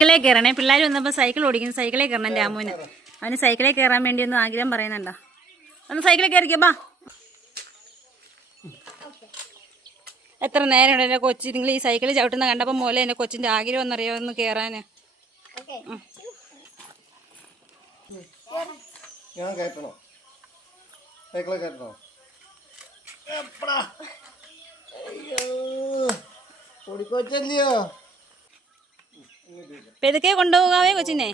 സൈക്കിളേ കയറണേ പിള്ളേർ വന്നപ്പോൾ സൈക്കിൾ ഓടിക്കുന്നു. സൈക്കിളേ കയറണം രാമുവിന്. അവന് സൈക്കിളേ കയറാൻ വേണ്ടി ഒന്ന് ആഗ്രഹം പറയുന്നുണ്ടോ? ഒന്ന് സൈക്കിളേ കയറിക്കോ ബാ. എത്ര നേരം ഉണ്ട് കൊച്ചി? നിങ്ങൾ ഈ സൈക്കിൾ ചവിട്ടുന്ന കണ്ടപ്പോൾ മോലെ എന്റെ കൊച്ചിന്റെ ആഗ്രഹം ഒന്നറിയോ ഒന്ന് കയറാൻ ഞാൻ കയറ്റണോ? സൈക്കിളെ കയറ്റണോ? പെതുക്കെ കൊണ്ടുപോകാവേ കൊച്ചിനെ.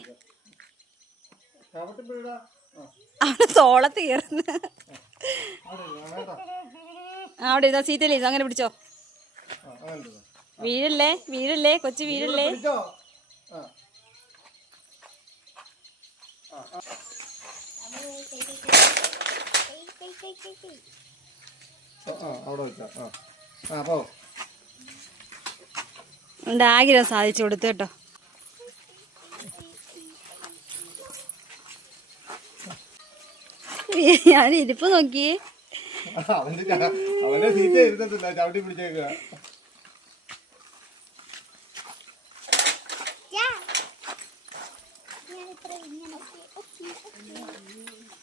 അവിടെ തോളത്ത് കയറുന്നു അവിടെ ഇതാ സീറ്റല്ലേ ഇത് അങ്ങനെ പിടിച്ചോ. വീഴല്ലേ വീഴല്ലേ കൊച്ചു വീഴല്ലേ. ഉണ്ടാകിരം സാധിച്ചു കൊടുത്തു കേട്ടോ. ഞാൻ ഇരിപ്പ് നോക്കിയേ അവന്റെ സീറ്റ് ഇരുന്നിട്ടില്ല ചവിട്ടി പിടിച്ചേക്കുക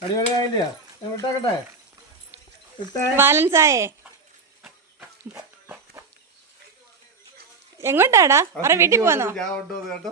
അടിപൊളിയായില്ലേ? വിട്ടാക്കട്ടെ? വിട്ടേ. ബാലൻസ് ആയേ എങ്ങോട്ടാടാ അവരെ വീട്ടിൽ പോന്നോ? കേട്ടോ.